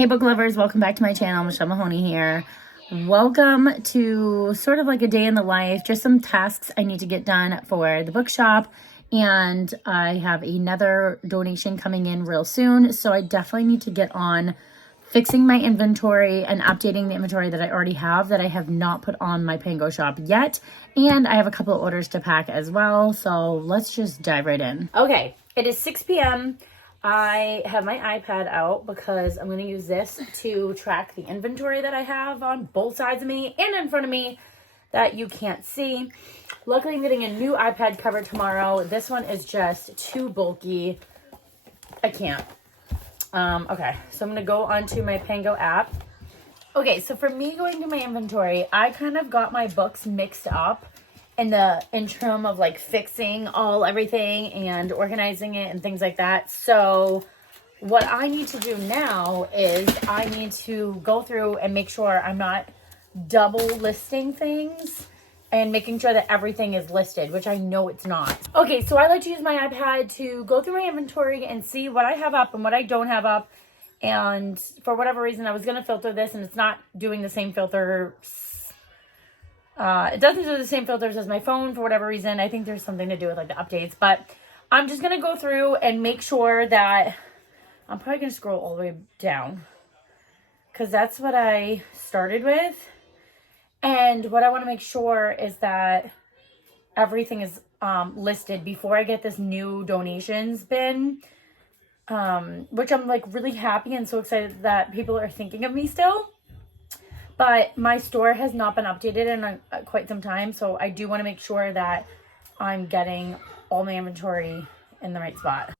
Hey book lovers, welcome back to my channel. Michelle Mahoney here. Welcome to sort of like a day in the life, just some tasks I need to get done for the bookshop, and I have another donation coming in real soon, so I definitely need to get on fixing my inventory and updating the inventory that I already have that I have not put on my Pango shop yet, and I have a couple of orders to pack as well, so let's just dive right in. Okay, it is 6 p.m. I have my iPad out because I'm going to use this to track the inventory that I have on both sides of me and in front of me that you can't see. Luckily, I'm getting a new iPad cover tomorrow. This one is just too bulky. I can't. Okay, so I'm going to go onto my Pango app. Okay, so for me going to my inventory, I kind of got my books mixed up in the interim of like fixing everything and organizing it and things like that. So what I need to do now is I need to go through and make sure I'm not double listing things and making sure that everything is listed, which I know it's not. Okay, so I like to use my iPad to go through my inventory and see what I have up and what I don't have up. And for whatever reason, I was gonna filter this and it's not doing the same filter. It doesn't do the same filters as my phone for whatever reason. I think there's something to do with like the updates, but I'm just going to go through and make sure that I'm probably going to scroll all the way down because that's what I started with. And what I want to make sure is that everything is listed before I get this new donations bin, which I'm like really happy and so excited that people are thinking of me still. But my store has not been updated in quite some time, so I do want to make sure that I'm getting all my inventory in the right spot.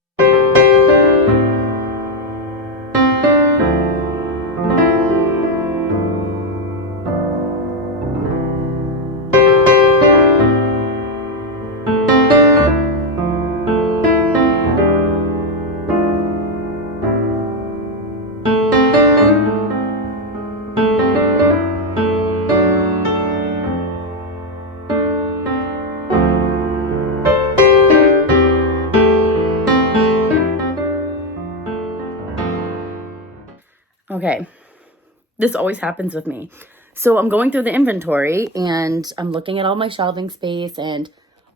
Okay, this always happens with me. So I'm going through the inventory and I'm looking at all my shelving space and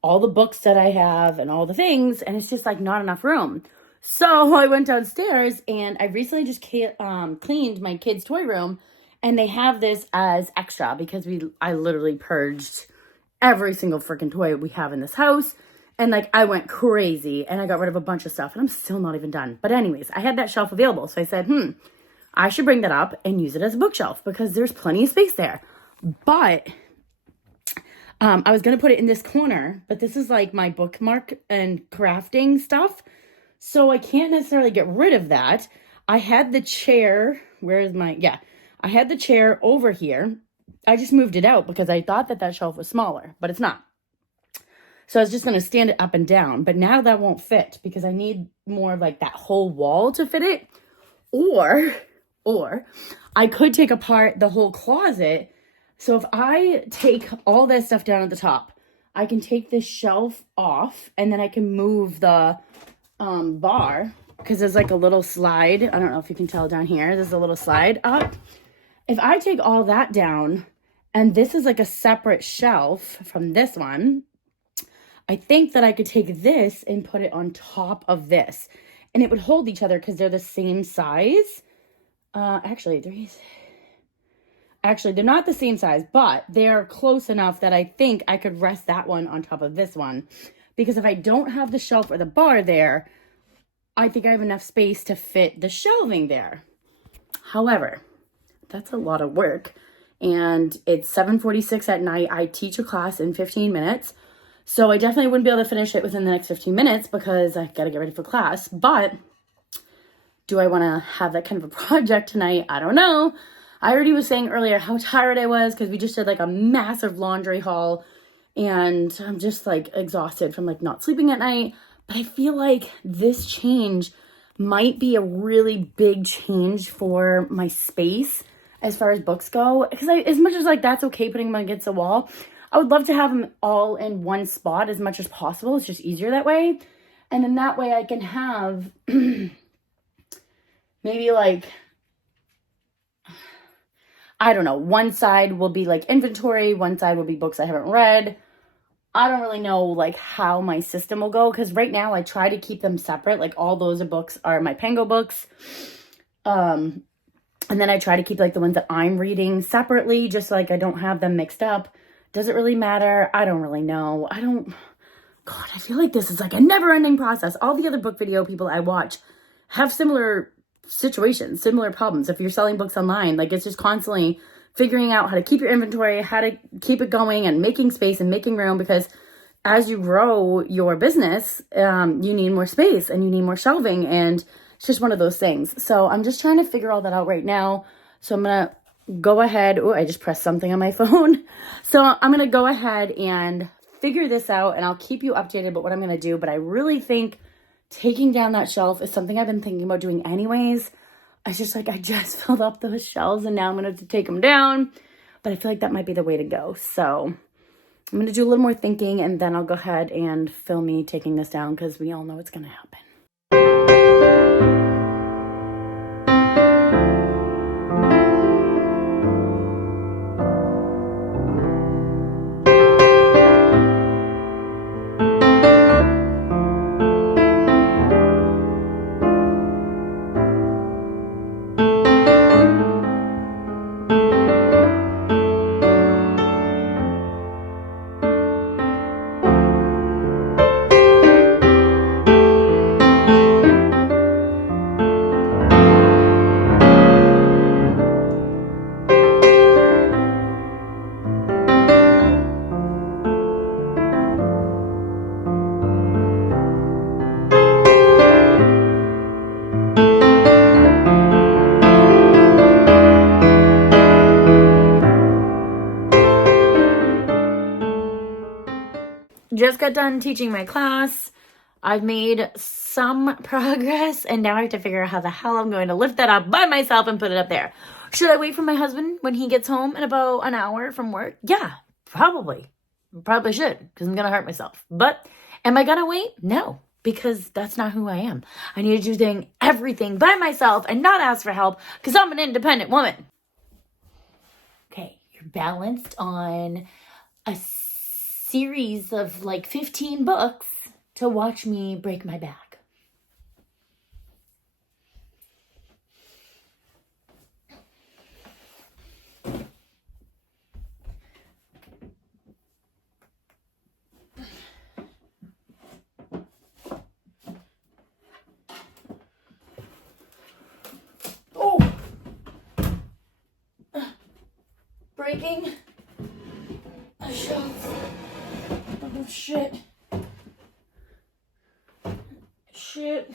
all the books that I have and all the things, and it's just like not enough room. So I went downstairs and I recently just cleaned my kids' toy room, and they have this as extra because I literally purged every single freaking toy we have in this house. And like I went crazy and I got rid of a bunch of stuff and I'm still not even done. But anyways, I had that shelf available. So I said, I should bring that up and use it as a bookshelf because there's plenty of space there. But I was going to put it in this corner, but this is like my bookmark and crafting stuff. So I can't necessarily get rid of that. I had the chair. I had the chair over here. I just moved it out because I thought that shelf was smaller, but it's not. So I was just going to stand it up and down. But now that won't fit because I need more of like that whole wall to fit it. Or I could take apart the whole closet. So if I take all that stuff down at the top, I can take this shelf off and then I can move the bar because there's like a little slide. I don't know if you can tell down here. There's a little slide up. If I take all that down and this is like a separate shelf from this one, I think that I could take this and put it on top of this. And it would hold each other because they're the same size. Actually, they're not the same size, but they're close enough that I think I could rest that one on top of this one. Because if I don't have the shelf or the bar there, I think I have enough space to fit the shelving there. However, that's a lot of work. And it's 7:46 at night. I teach a class in 15 minutes. So I definitely wouldn't be able to finish it within the next 15 minutes because I got to get ready for class. But do I want to have that kind of a project tonight? I don't know. I already was saying earlier how tired I was because we just did like a massive laundry haul and I'm just like exhausted from like not sleeping at night. But I feel like this change might be a really big change for my space as far as books go. Because as much as like that's okay putting them against the wall, I would love to have them all in one spot as much as possible. It's just easier that way. And then that way I can have maybe like I don't know. One side will be like inventory. One side will be books I haven't read. I don't really know like how my system will go, because right now I try to keep them separate. Like all those books are my Pango books. And then I try to keep like the ones that I'm reading separately, just so, like I don't have them mixed up. Does it really matter? I don't really know. God, I feel like this is like a never-ending process. All the other book video people I watch have similar situations, similar problems. If you're selling books online, like it's just constantly figuring out how to keep your inventory, how to keep it going, and making space and making room, because as you grow your business, you need more space and you need more shelving, and it's just one of those things. So I'm just trying to figure all that out right now. So I'm going to go ahead. Oh, I just pressed something on my phone. So I'm going to go ahead and figure this out, and I'll keep you updated about what I'm going to do. But I really think taking down that shelf is something I've been thinking about doing anyways. I just filled up those shelves, and now I'm going to have to take them down. But I feel like that might be the way to go. So I'm going to do a little more thinking, and then I'll go ahead and film me taking this down, because we all know it's going to happen. Just got done teaching my class. I've made some progress, and now I have to figure out how the hell I'm going to lift that up by myself and put it up there. Should I wait for my husband when he gets home in about an hour from work? Yeah, probably. Probably should, because I'm going to hurt myself. But am I going to wait? No, because that's not who I am. I need to do everything by myself and not ask for help, because I'm an independent woman. Okay, you're balanced on a series of like 15 books to watch me break my back. Oh! Breaking a shelf. Oh, shit. Shit.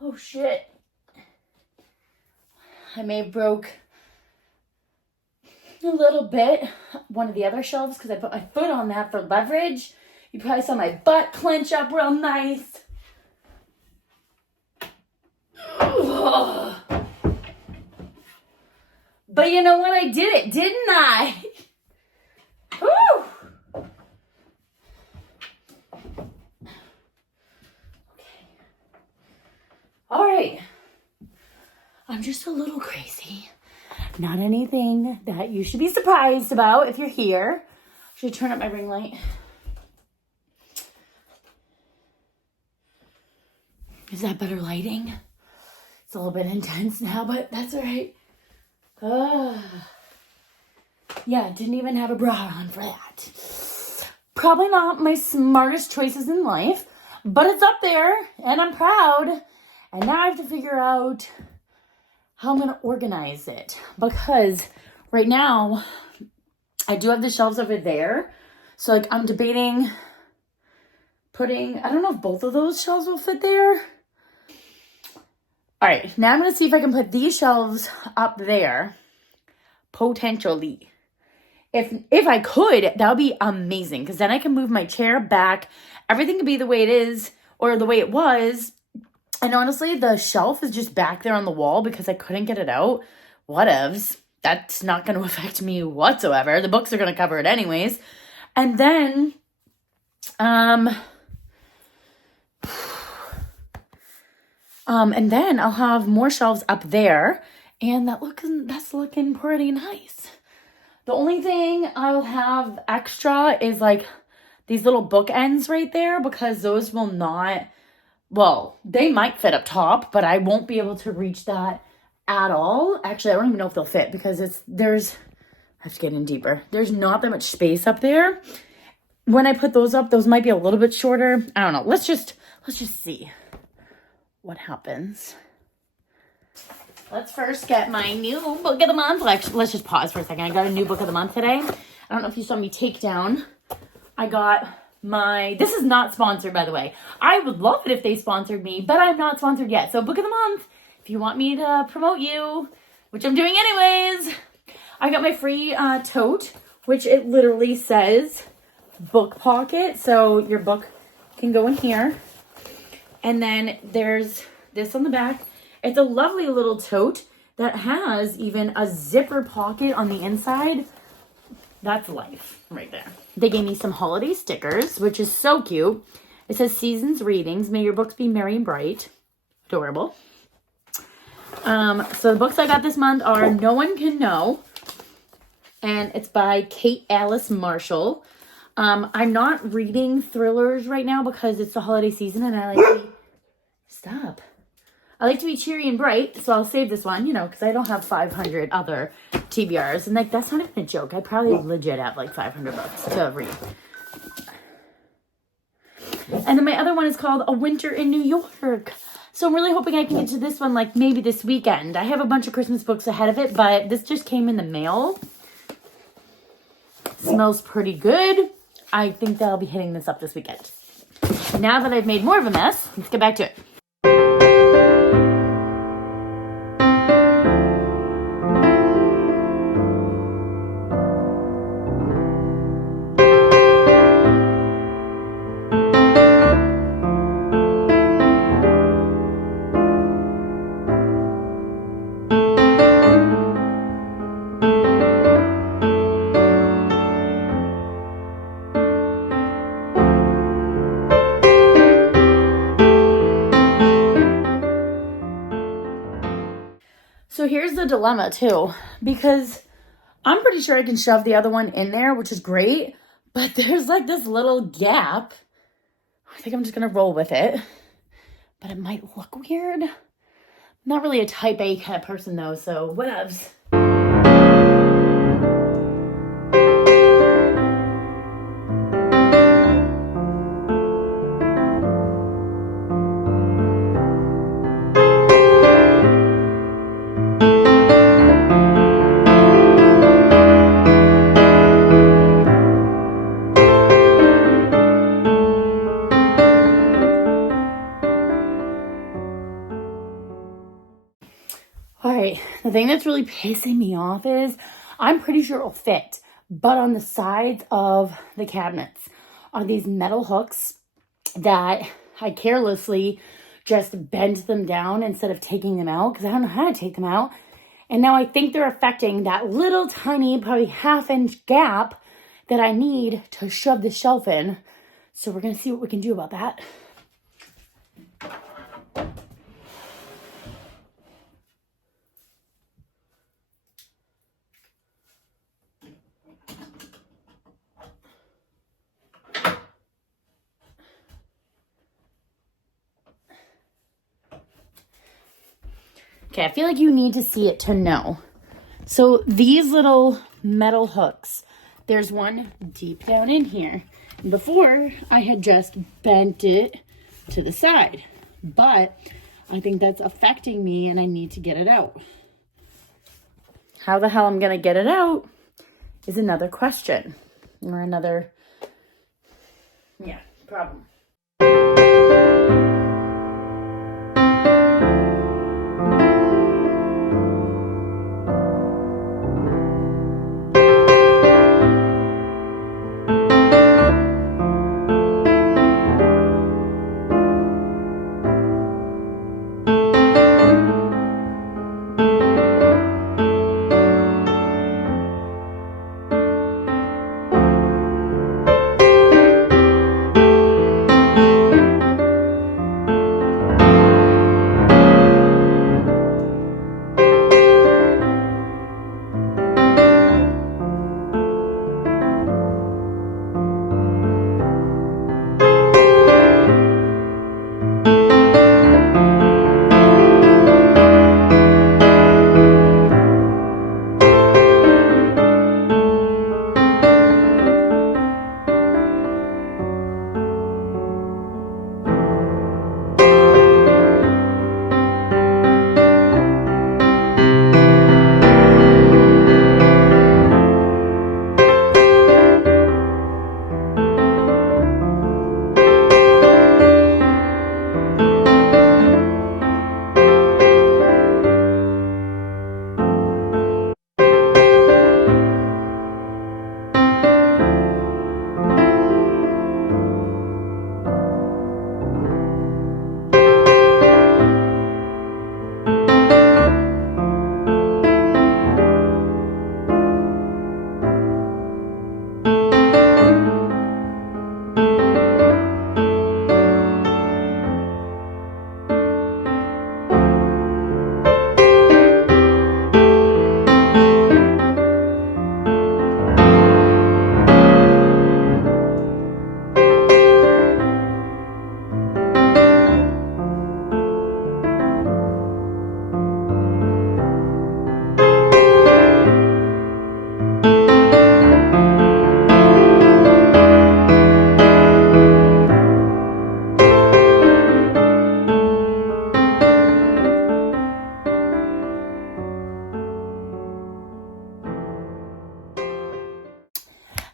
Oh, shit. I may have broke a little bit one of the other shelves because I put my foot on that for leverage. You probably saw my butt clench up real nice. Ugh. But you know what? I did it, didn't I? Woo! Okay. All right. I'm just a little crazy. Not anything that you should be surprised about if you're here. Should I turn up my ring light? Is that better lighting? It's a little bit intense now, but that's all right. Yeah, didn't even have a bra on for that. Probably not my smartest choices in life, but it's up there, and I'm proud. And now I have to figure out how I'm going to organize it, because right now I do have the shelves over there. So like I'm debating putting, I don't know if both of those shelves will fit there. All right, now I'm going to see if I can put these shelves up there, potentially. If I could, that would be amazing, because then I can move my chair back. Everything can be the way it is, or the way it was. And honestly, the shelf is just back there on the wall because I couldn't get it out. Whatevs. that's not going to affect me whatsoever. The books are going to cover it anyways. And then, I'll have more shelves up there, and that's looking pretty nice. The only thing I'll have extra is like these little bookends right there, because those will not, well, they might fit up top, but I won't be able to reach that at all. Actually, I don't even know if they'll fit, because I have to get in deeper. There's not that much space up there. When I put those up, those might be a little bit shorter. I don't know. Let's just see what happens. Let's first get my new book of the month. Actually, let's just pause for a second. I got a new book of the month today. I don't know if you saw me take down. I got this is not sponsored, by the way. I would love it if they sponsored me, but I'm not sponsored yet. So book of the month, if you want me to promote you, which I'm doing anyways. I got my free tote, which it literally says book pocket. So your book can go in here. And then there's this on the back. It's a lovely little tote that has even a zipper pocket on the inside. That's life right there. They gave me some holiday stickers, which is so cute. It says Seasons Readings. May your books be merry and bright. Adorable. So the books I got this month are No One Can Know. And it's by Kate Alice Marshall. I'm not reading thrillers right now because it's the holiday season and I like to be cheery and bright, so I'll save this one, because I don't have 500 other TBRs. And that's not even a joke. I probably legit have like 500 books to read. And then my other one is called A Winter in New York. So I'm really hoping I can get to this one like maybe this weekend. I have a bunch of Christmas books ahead of it, but this just came in the mail. Smells pretty good. I think that I'll be hitting this up this weekend. Now that I've made more of a mess, let's get back to it. So here's the dilemma too, because I'm pretty sure I can shove the other one in there, which is great, but there's like this little gap. I think I'm just going to roll with it, but it might look weird. I'm not really a type A kind of person though, so whatevs. All right, the thing that's really pissing me off is I'm pretty sure it'll fit, but on the sides of the cabinets are these metal hooks that I carelessly just bent them down instead of taking them out because I don't know how to take them out. And now I think they're affecting that little tiny, probably half-inch gap that I need to shove the shelf in. So we're going to see what we can do about that. Okay, I feel like you need to see it to know. So these little metal hooks, there's one deep down in here. Before, I had just bent it to the side, but I think that's affecting me and I need to get it out. How the hell I'm going to get it out is another question or another, problem.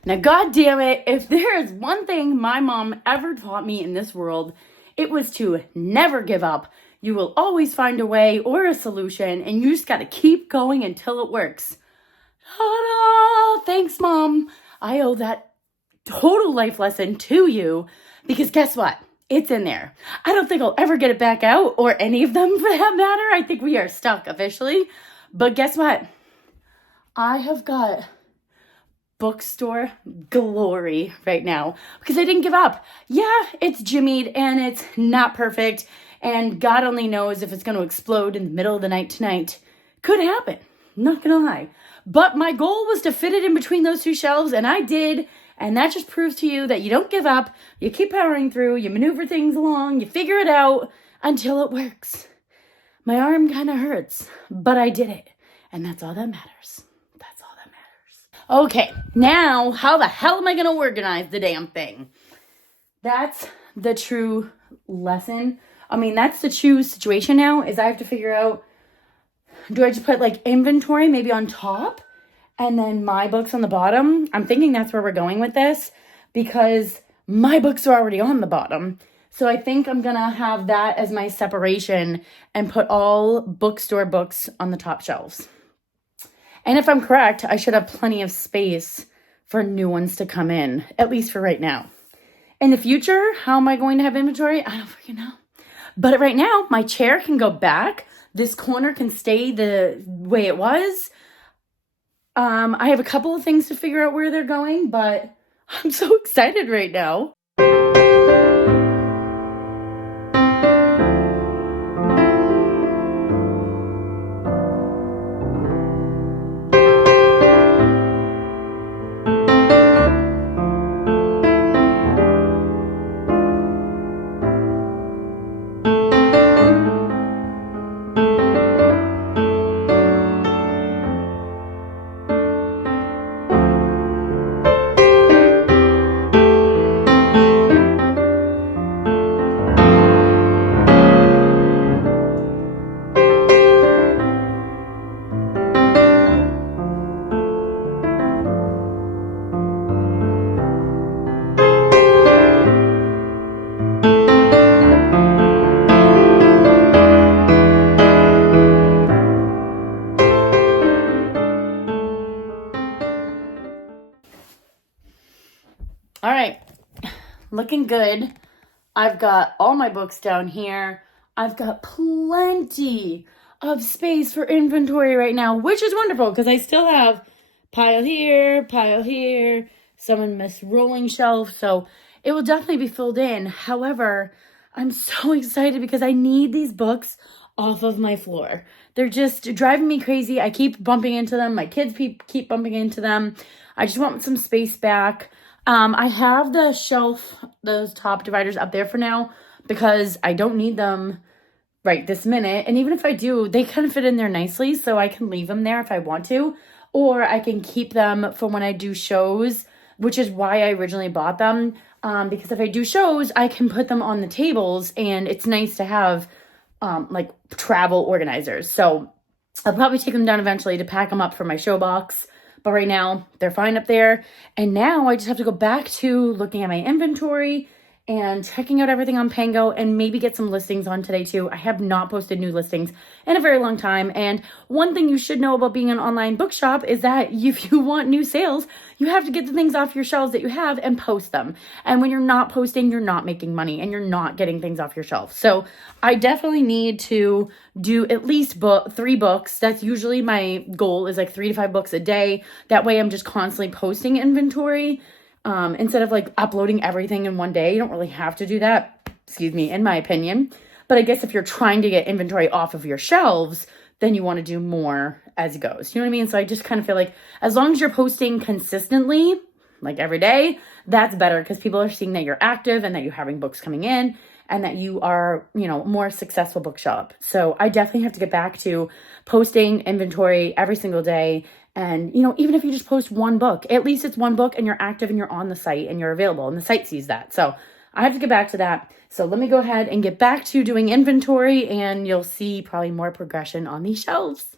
Now, God damn it, if there is one thing my mom ever taught me in this world, it was to never give up. You will always find a way or a solution, and you just got to keep going until it works. Ta-da! Thanks, Mom. I owe that total life lesson to you, because guess what? It's in there. I don't think I'll ever get it back out, or any of them for that matter. I think we are stuck officially. But guess what? I have got bookstore glory right now because I didn't give up. Yeah, it's jimmied and it's not perfect, and God only knows if it's going to explode in the middle of the night tonight. Could happen, not gonna lie. But my goal was to fit it in between those two shelves, and I did. And that just proves to you that you don't give up. You keep powering through, you maneuver things along, you figure it out until it works. My arm kind of hurts, but I did it, and that's all that matters. Okay, now how the hell am I going to organize the damn thing? That's the true lesson. I mean, that's the true situation now, is I have to figure out, do I just put like inventory maybe on top and then my books on the bottom? I'm thinking that's where we're going with this because my books are already on the bottom. So I think I'm going to have that as my separation and put all bookstore books on the top shelves. And if I'm correct, I should have plenty of space for new ones to come in, at least for right now. In the future, how am I going to have inventory? I don't freaking know. But right now, my chair can go back. This corner can stay the way it was. I have a couple of things to figure out where they're going, but I'm so excited right now. All right, looking good. I've got all my books down here. I've got plenty of space for inventory right now, which is wonderful because I still have pile here, some in this rolling shelf. So it will definitely be filled in. However, I'm so excited because I need these books off of my floor. They're just driving me crazy. I keep bumping into them. My kids keep bumping into them. I just want some space back. I have the shelf, those top dividers up there for now because I don't need them right this minute. And even if I do, they kind of fit in there nicely, so I can leave them there if I want to. Or I can keep them for when I do shows, which is why I originally bought them. Because if I do shows, I can put them on the tables, and it's nice to have like travel organizers. So I'll probably take them down eventually to pack them up for my show box. But right now, they're fine up there. And now I just have to go back to looking at my inventory and checking out everything on Pango and maybe get some listings on today too. I have not posted new listings in a very long time. And one thing you should know about being an online bookshop is that if you want new sales, you have to get the things off your shelves that you have and post them. And when you're not posting, you're not making money and you're not getting things off your shelf. So I definitely need to do at least 3 books. That's usually my goal, is like 3 to 5 books a day. That way I'm just constantly posting inventory. Instead of like uploading everything in one day. You don't really have to do that, in my opinion. But I guess if you're trying to get inventory off of your shelves, then you want to do more as it goes. You know what I mean? So I just kind of feel like as long as you're posting consistently, like every day, that's better because people are seeing that you're active and that you're having books coming in and that you are, more successful bookshop. So I definitely have to get back to posting inventory every single day. And, even if you just post 1 book, at least it's 1 book and you're active and you're on the site and you're available and the site sees that. So I have to get back to that. So let me go ahead and get back to doing inventory and you'll see probably more progression on these shelves.